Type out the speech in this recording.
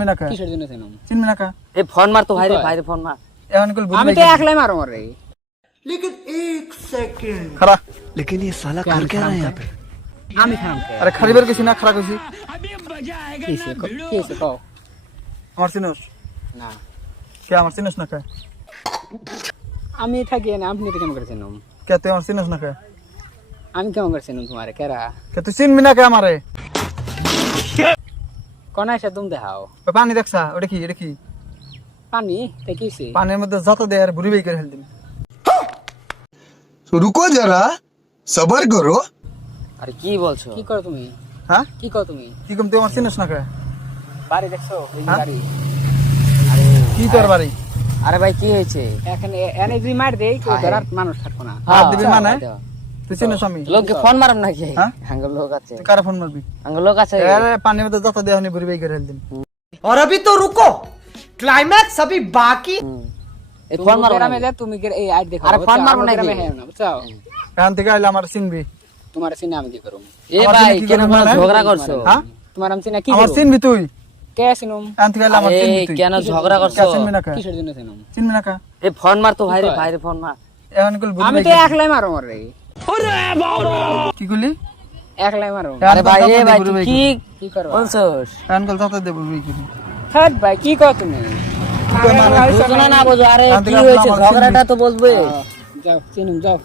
চিনবি না কা কিসের জন্য চিনুম চিনবি না কা এই ফোন মার তো ভাইরে ফোন মার এখন কল আমি তো একলাই মারো রে लेकिन एक सेकंड খারা लेकिन ये साला कर क्या रहा है यहाँ पे আমি খাম কে আরে খারিবার কিছু না খারা কইছি কিসে কও আমার চিনোস না কে আমার চিনোস না কা আমি থাকি না আপনি তো কেমন করে চিনুম কে তুই আমার চিনোস না কা আমি কেমন করে চিনুম তোমারে কেরা কে তুই চিনবি না কে আমারে কোন এসে তুমি দেখাও ওই পানি দেখছা ওটা কি এটা কি পানি তে কিসে পানির মধ্যে যত দে আর বুড়ি বাই করে হেল দিন तो रुको जरा सबर करो আরে কি বলছো কি করো তুমি হ্যাঁ কি করো তুমি কি কম তুই আমার চিনোস না কা বাড়ি দেখছো এই হ্যাঁ? বাড়ি কি তোর বাড়ি আরে ভাই কি হয়েছে এখানে এনে যদি মার দেই কেউ ধরার মানুষ থাকবো না হাত দিবি মানে দাও। তুই চিনোস আমি লোককে ফোন মারম নাকি হ্যাঁ? আঙ্গুল লোক আছে তুই কারে ফোন মারবি আঙ্গুল লোক আছে আরে পানির মধ্যে যত দে হনি বুড়ি বাই করে হেল দিন और अभी तो रुको क्लाइमैक्स अभी बाकी এই ফোন মারো গ্রামে নাকি? যা তুমি এই আইড দেখো আরে ফোন মারবো নাকি? গ্রামে হ্যাঁ না বুঝছো এখান থেকে আইলে আমার চিনবি তোমার সিনে আমি কি করব এ আমার ভাই জন্য কি কেন করবো কোনো মানে? ঝগড়া করছো হ্যাঁ তোমার আমি সিনা কি আমার করব চিনবি তুই কে চিনুম এখান থেকে আইলে আমার আরে চিনবি তুই কেন ঝগড়া করছো কে চিনবি না কা কিসের জন্য চিনুম চিনবি না কা এই ফোন মার তো কয়? ভাইরে ফোন মার এখন কল বুড়ি আমি বাই তো করে- একলাই মারো রে কি করলি একলাই মারো আরে ভাই রে ভাই তুই কি কি করো বলছস এখন কল যত দে বুড়ি বাই করে থার্ড ভাই কি কর তুমি বুঝো না না বুঝো আরে এখান কি থেকে হয়েছে আমার ঝগড়াটা তো বলবে যাও চিনুম যাও